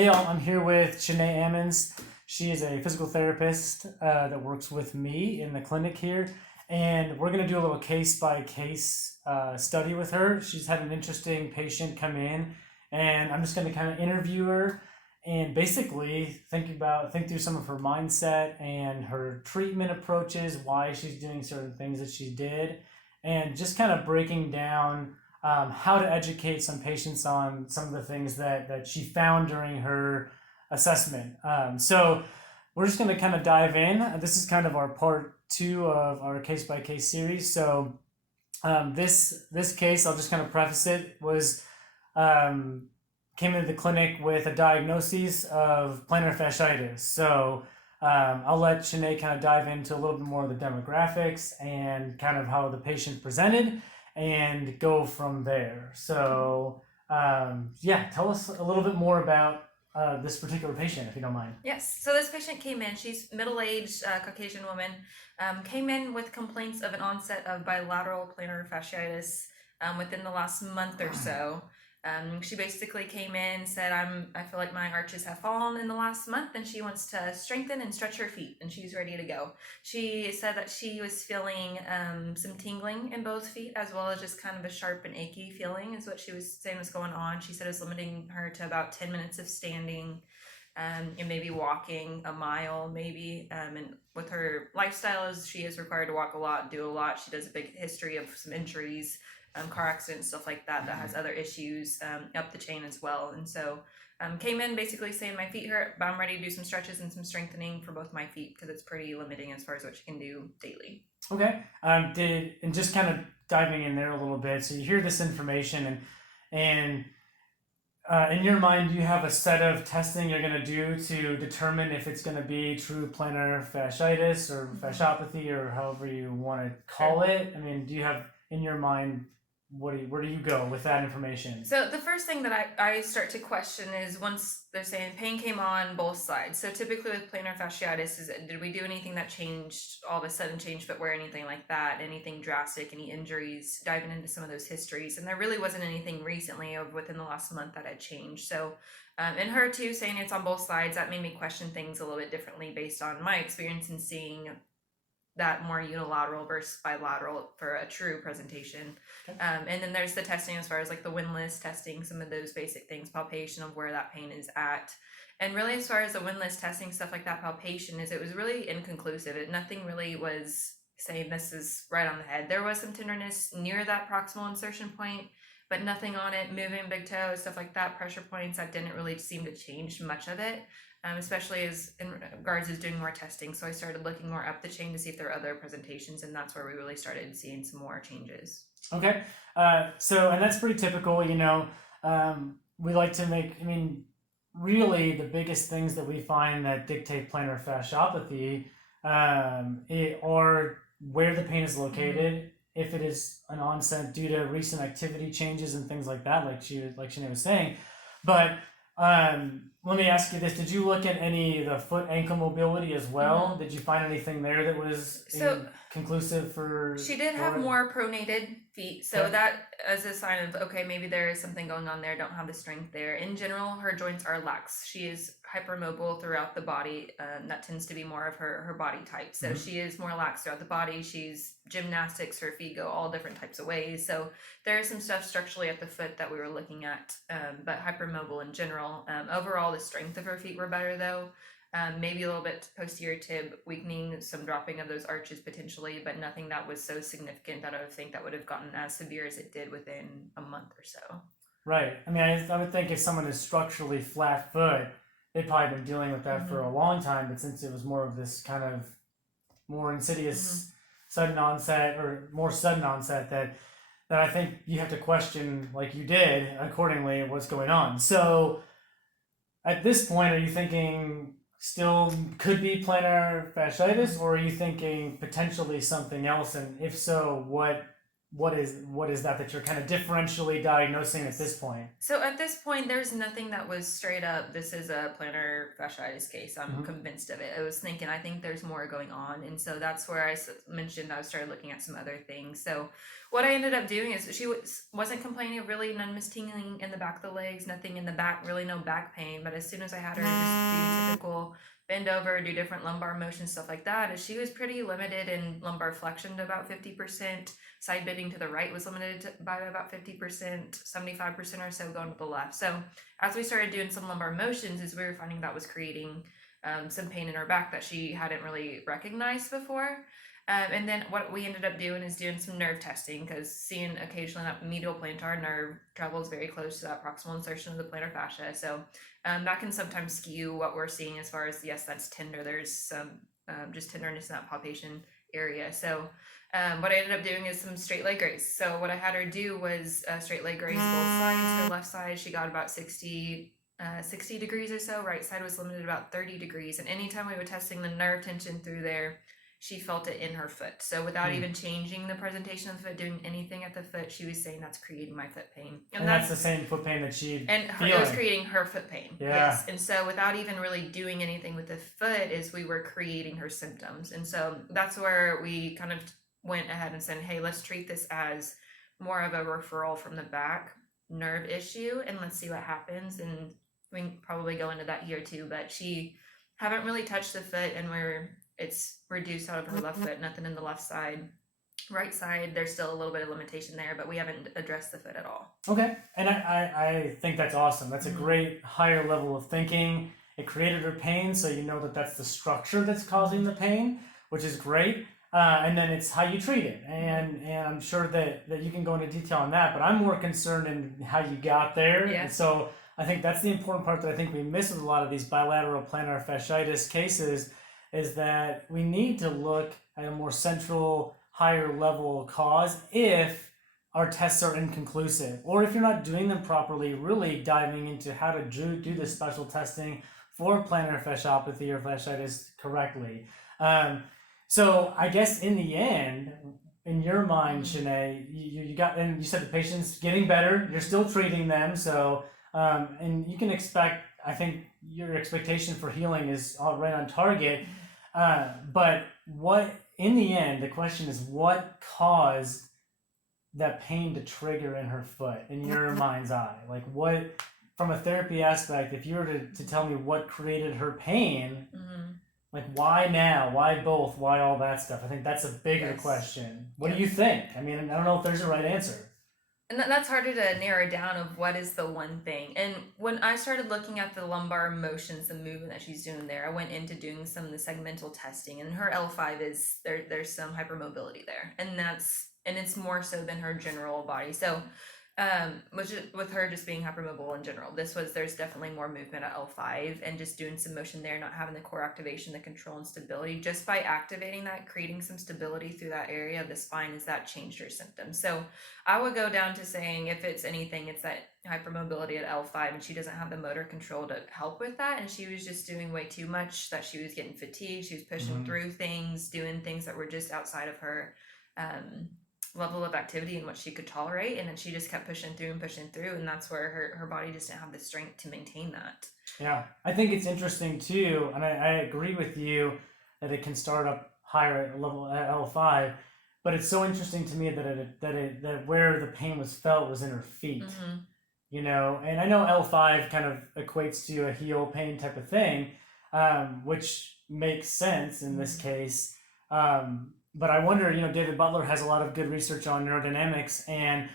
Hey y'all, I'm here with Shanae Ammons. She is a physical therapist that works with me in the clinic here, and we're going to do a little case by case study with her. She's had an interesting patient come in, and I'm just going to kind of interview her and basically think through some of her mindset and her treatment approaches, why she's doing certain things that she did, and just kind of breaking down how to educate some patients on some of the things that she found during her assessment. So we're just going to kind of dive in. This is kind of our part two of our case by case series. So this case, I'll just kind of preface it, was came into the clinic with a diagnosis of plantar fasciitis. So I'll let Shanae kind of dive into a little bit more of the demographics and kind of how the patient presented and go from there. So, tell us a little bit more about this particular patient, if you don't mind. Yes, so this patient came in, she's middle-aged Caucasian woman, came in with complaints of an onset of bilateral plantar fasciitis within the last month or so. She basically came in, said, I feel like my arches have fallen in the last month, and she wants to strengthen and stretch her feet, and she's ready to go. She said that she was feeling some tingling in both feet, as well as just kind of a sharp and achy feeling is what she was saying was going on. She said it was limiting her to about 10 minutes of standing and maybe walking a mile, maybe. And with her lifestyle, as she is required to walk a lot, do a lot. She does a big history of some injuries, car accidents, stuff like that, that has other issues up the chain as well. And so came in basically saying my feet hurt, but I'm ready to do some stretches and some strengthening for both my feet because it's pretty limiting as far as what she can do daily. Okay. And just kind of diving in there a little bit. So you hear this information and in your mind, you have a set of testing you're going to do to determine if it's going to be true plantar fasciitis or fasciopathy or however you want to call it. I mean, do you have in your mind where do you go with that information? So the first thing that I start to question is once they're saying pain came on both sides. So typically with plantar fasciitis, did we do anything that changed, all of a sudden changed footwear, anything like that, anything drastic, any injuries, diving into some of those histories. And there really wasn't anything recently within the last month that had changed. So and her too, saying it's on both sides, that made me question things a little bit differently based on my experience in seeing that more unilateral versus bilateral for a true presentation. Okay. And then there's the testing as far as like the windlass testing, some of those basic things, palpation of where that pain is at. And really as far as the windlass testing, stuff like that, palpation it was really inconclusive. Nothing really was saying this is right on the head. There was some tenderness near that proximal insertion point, but nothing on it, moving big toe, stuff like that, pressure points, that didn't really seem to change much of it. Especially as in regards as doing more testing. So I started looking more up the chain to see if there are other presentations, and that's where we really started seeing some more changes. Okay. And that's pretty typical, we like to really the biggest things that we find that dictate plantar fasciopathy are where the pain is located, if it is an onset due to recent activity changes and things like that, like Shanae was saying. But let me ask you this. Did you look at any of the foot ankle mobility as well? Did you find anything there that was conclusive for... She did have more pronated feet. So that as a sign of, okay, maybe there is something going on there. Don't have the strength there. In general, her joints are lax. She is hypermobile throughout the body. That tends to be more of her body type. So she is more lax throughout the body. She's gymnastics. Her feet go all different types of ways. So there is some stuff structurally at the foot that we were looking at, but hypermobile in general. Overall, the strength of her feet were better though. Maybe a little bit posterior tib weakening, some dropping of those arches potentially, but nothing that was so significant that I would think that would have gotten as severe as it did within a month or so. Right. I mean, I would think if someone is structurally flat foot, they've probably been dealing with that for a long time, but since it was more of this kind of more insidious sudden onset that I think you have to question, like you did, accordingly, what's going on. So at this point, are you thinking still could be plantar fasciitis, or are you thinking potentially something else? And if so, what what is that you're kind of differentially diagnosing at this point? So at this point, there's nothing that was straight up, this is a plantar fasciitis case. I'm Mhm. convinced of it. I was thinking, I think there's more going on. And so that's where mentioned I started looking at some other things. So what I ended up doing is she wasn't complaining of really numbness tingling in the back of the legs, nothing in the back, really no back pain. But as soon as I had her just do typical bend over, do different lumbar motions, stuff like that, as she was pretty limited in lumbar flexion to about 50%. Side bending to the right was limited by about 50%, 75% or so going to the left. So as we started doing some lumbar motions, is we were finding that was creating some pain in her back that she hadn't really recognized before. And then what we ended up doing is doing some nerve testing, because seeing occasionally that medial plantar nerve travels very close to that proximal insertion of the plantar fascia. So that can sometimes skew what we're seeing as far as, yes, that's tender. There's some just tenderness in that palpation area. So what I ended up doing is some straight leg raise. So what I had her do was straight leg raise both sides. Her left side, she got about 60 degrees or so. Right side was limited about 30 degrees. And anytime we were testing the nerve tension through there, she felt it in her foot. So without even changing the presentation of the foot, doing anything at the foot, she was saying that's creating my foot pain. And that's the same foot pain that she it was creating her foot pain. Yeah. Yes. And so without even really doing anything with the foot, is we were creating her symptoms. And so that's where we kind of went ahead and said, hey, let's treat this as more of a referral from the back nerve issue, and let's see what happens. And we can probably go into that here too, but she haven't really touched the foot, and it's reduced out of her left foot, nothing in the left side. Right side, there's still a little bit of limitation there, but we haven't addressed the foot at all. Okay, and I think that's awesome. That's a great higher level of thinking. It created her pain, so you know that that's the structure that's causing the pain, which is great. And then it's how you treat it, and I'm sure that you can go into detail on that, but I'm more concerned in how you got there. Yeah. And so I think that's the important part that I think we miss with a lot of these bilateral plantar fasciitis cases, is that we need to look at a more central, higher level cause if our tests are inconclusive, or if you're not doing them properly, really diving into how to do the special testing for plantar fasciopathy or fasciitis correctly. So I guess in the end, in your mind, Shanae, you got, and you said the patient's getting better, you're still treating them, so and you can expect, I think your expectation for healing is all right on target. But what, in the end, the question is, what caused that pain to trigger in her foot, in your mind's eye? Like, what, from a therapy aspect, if you were to tell me what created her pain, like, why now? Why both? Why all that stuff? I think that's a bigger question. What do you think? I mean, I don't know if there's a right answer. And that's harder to narrow down of what is the one thing. And when I started looking at the lumbar motions, the movement that she's doing there, I went into doing some of the segmental testing, and her L5 is there's some hypermobility there. And it's more so than her general body. So which is, with her just being hypermobile in general, there's definitely more movement at L5, and just doing some motion there, not having the core activation, the control and stability, just by activating that, creating some stability through that area of the spine, is that changed her symptoms. So I would go down to saying, if it's anything, it's that hypermobility at L5, and she doesn't have the motor control to help with that, and she was just doing way too much, that she was getting fatigued, she was pushing through things, doing things that were just outside of her level of activity and what she could tolerate, and then she just kept pushing through, and that's where her body just didn't have the strength to maintain that. Yeah, I think it's interesting too, and I agree with you that it can start up higher at level at L5, but it's so interesting to me that where the pain was felt was in her feet. You know, and I know L5 kind of equates to a heel pain type of thing, which makes sense in this case. But I wonder, you know, David Butler has a lot of good research on neurodynamics, and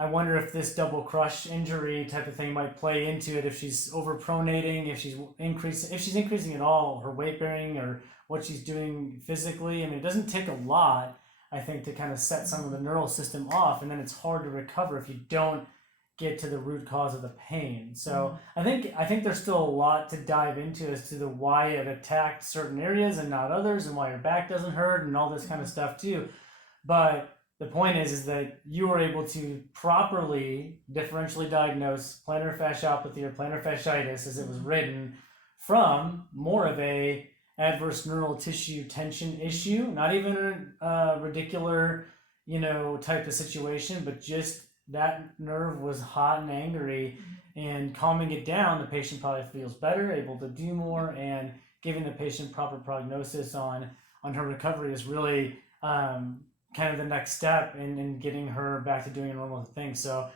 I wonder if this double crush injury type of thing might play into it, if she's overpronating, if she's increasing at all her weight bearing or what she's doing physically. I mean, it doesn't take a lot, I think, to kind of set some of the neural system off, and then it's hard to recover if you don't get to the root cause of the pain. So I think there's still a lot to dive into as to the why it attacked certain areas and not others, and why your back doesn't hurt and all this kind of stuff too. But the point is that you were able to properly differentially diagnose plantar fasciopathy or plantar fasciitis, as it was written, from more of a adverse neural tissue tension issue, not even a radicular type of situation, but just that nerve was hot and angry, and calming it down, the patient probably feels better, able to do more, and giving the patient proper prognosis on her recovery is really kind of the next step in getting her back to doing normal things. So,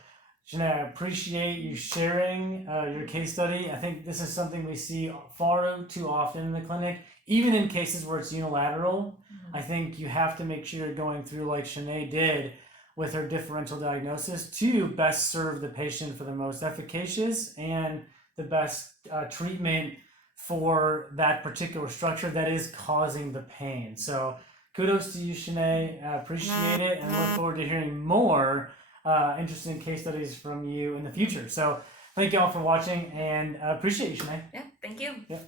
Janae, I appreciate you sharing your case study. I think this is something we see far too often in the clinic, even in cases where it's unilateral. I think you have to make sure you're going through like Shanae did with her differential diagnosis to best serve the patient for the most efficacious and the best treatment for that particular structure that is causing the pain. So kudos to you, Shanae. I appreciate it and look forward to hearing more interesting case studies from you in the future. So thank you all for watching and appreciate you, Shanae. Yeah, thank you. Yeah.